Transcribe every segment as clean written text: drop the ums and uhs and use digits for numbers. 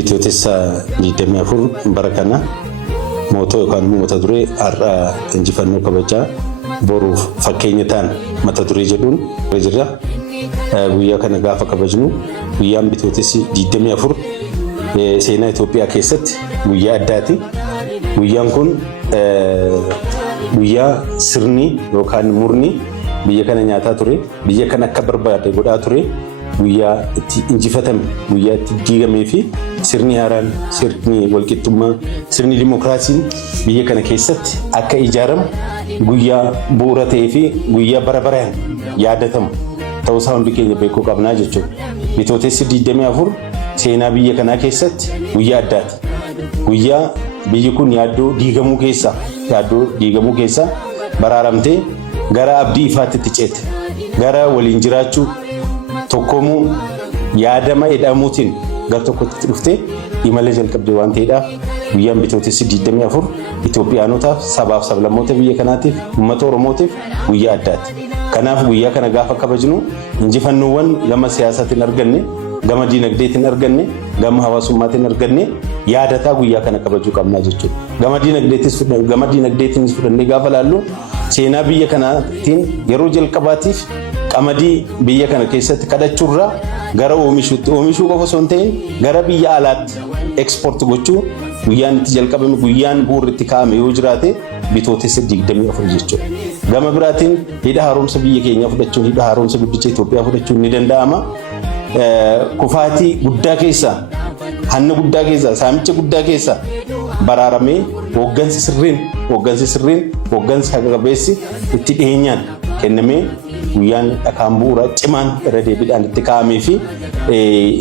bitootessa diidamii bara kana mootoo yookaan mata duree har'a injifannoo kabajaa boruuf fakkeenya ta'an mata duree jedhuun jirra. Guyyaa kana gaafa kabajnu guyyaan bitootessi 24 seenaa Itoophiyaa keessatti guyyaa addaati. Guyyaan kun guyyaa sirni yookaan murni biyya kana nyaataa ture, biyya kana akka barbaade godhaa ture, guyyaa itti injifatame, guyyaa itti diigamee fi sirni haaraan, sirni walqixxummaa, sirni dimookiraasiin biyya kana keessatti akka ijaaramu guyyaa bu'uura ta'ee fi guyyaa bara baraan yaadatamu ta'uusaa hundi keenya beekuu qabnaa jechuudha. Bitootessi 24 seenaa biyya kanaa keessatti guyyaa addaati. Guyyaa biyyi kun yaaddoo diigamuu keessaa baraaramtee gara abdii ifaatti ceete, gara waliin jiraachuu tokkoomuu yaadama edhamuutiin gara tokkotti dhuftee imala jalqabdee waan ta'eedhaaf guyyaan bitootessi 24 Itoophiyaanotaaf, sabaaf sablammoota biyya kanaatiif, uummata Oromootiif guyyaa addaati. Kanaaf guyyaa kana gaafa kabajnu injifannoowwan gama siyaasaatiin arganne, gama diinagdeetiin arganne, gama hawaasummaatiin arganne yaadataa guyyaa kana kabajuu qabnaa jechuudha. Gama diinagdeetiinis fudhannee gaafa laallu seenaa biyya kanaatiin yeroo jalqabaatiif qamadii biyya kana keessatti kadhachuurraa gara oomishuu qofa osoo hin ta'in gara biyya alaatti ekspoort gochuu guyyaan itti jalqabame, guyyaan bu'uurri itti kaa'ame yoo jiraate bitootessa 24 jechuudha. Gama biraatiin hidha haaromsa biyya keenyaa fudhachuun, hidha haaromsa guddicha Itoophiyaa fudhachuun ni danda'ama. Kufaatii guddaa keessaa, hanna guddaa keessaa, saamicha guddaa keessaa baraaramee hooggansi sirriin, hooggansi haqa qabeessi itti dhiyeenyaan kennamee guyyaan dhakaan bu'uura cimaan irra deebiidhaan itti kaa'amee fi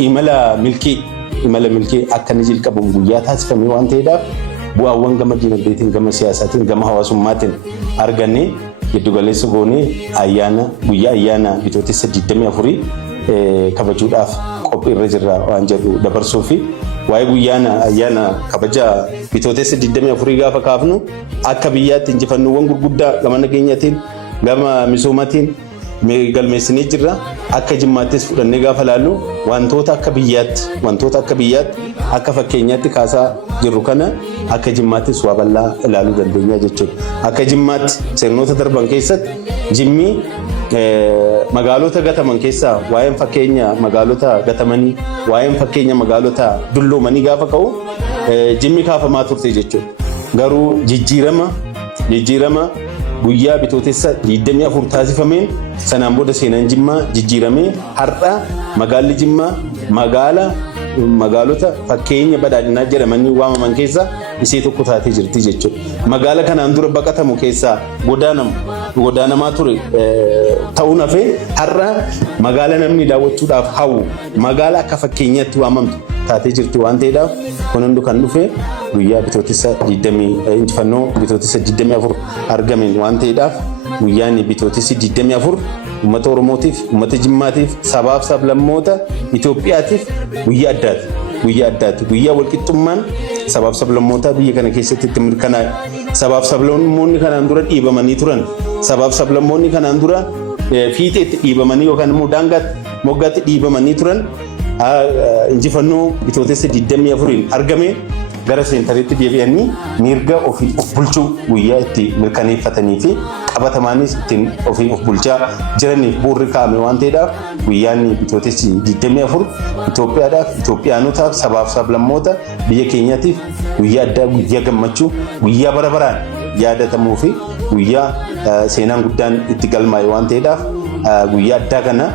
imala milkii akka inni jalqabamu guyyaa taasifame waan ta'eedhaaf bu'aawwan gama diinagdeetiin, gama siyaasaatiin, gama hawaasummaatiin argannee giddugaleessa goonee guyyaa ayyaana bitootessa 24 kabajuudhaaf qophii irra jirra waan jedhu dabarsuu fi waa'ee guyyaan ayyaana kabaja bitootessa 24 gaafa kaafnu akka biyyaatti injifannoowwan gurguddaa gama nageenyaatiin, gama misoomaatiin galmeessinee jirra. Akka jimmaattis fudhannee gaafa laallu wantoota akka biyyaatti akka fakkeenyaatti kaasaa jirru kana akka jimmaattis waa bal'aa ilaaluu dandeenya jechuudha. Akka jimmaatti sirnoota darban keessatti jimmii magaalota gataman keessaa waa'een fakkeenya magaalota gatamanii, waa'een fakkeenya magaalota dulloomanii gaafa ka'u jimmi kaafamaa turte jechuudha. Garuu jijjiirama guyyaa bitootessa 24 taasifameen sanaan booda seenaan Jimmaa jijjiiramee har'a magaalli Jimmaa magaalota fakkeenya badhaadhinaa jedhamanii waamaman keessaa ishee tokko taatee jirti jechuudha. Magaala kanaan dura baqatamu keessaa godaanamaa ture ta'uun hafee har'a magaala namni daawwachuudhaaf hawwu, magaala akka fakkeenyaatti waamamtu taatee jirti waan ta'eedhaaf kun hundi kan dhufe guyyaa bitootessa injifannoo bitootessa 24 argameen waan ta'eedhaaf guyyaan bitootessi 24 uummata Oromootiif, uummata Jimmaatiif, sabaaf sablammoota Itoophiyaatiif guyyaa addaati. Guyyaa walqixxummaan sabaaf sablammoota biyya kana keessatti itti mirkanaa'e. Sabaaf sablammoonni kanaan dura dhiibamanii turan, sabaaf sablammoonni kanaan dura fiixeetti dhiibamanii yookaan immoo daangaatti moggaatti dhiibamanii turan injifannoo bitootessa 24 argame gara seentariitti deebi'anii mirga ofii of bulchuu guyyaa itti mirkaneeffatanii fi qabatamaanis ittiin ofii of bulchaa jiraniif bu'uurri kaa'ame waan ta'eedhaaf guyyaan bitootessi 24 Itoophiyaadhaaf, Itoophiyaanotaaf, sabaaf sablammoota biyya keenyaatiif guyyaa addaa, guyyaa gammachuu, guyyaa bara baraan yaadatamuu fi guyyaa seenaan guddaan itti galmaa'e waan ta'eedhaaf guyyaa addaa kana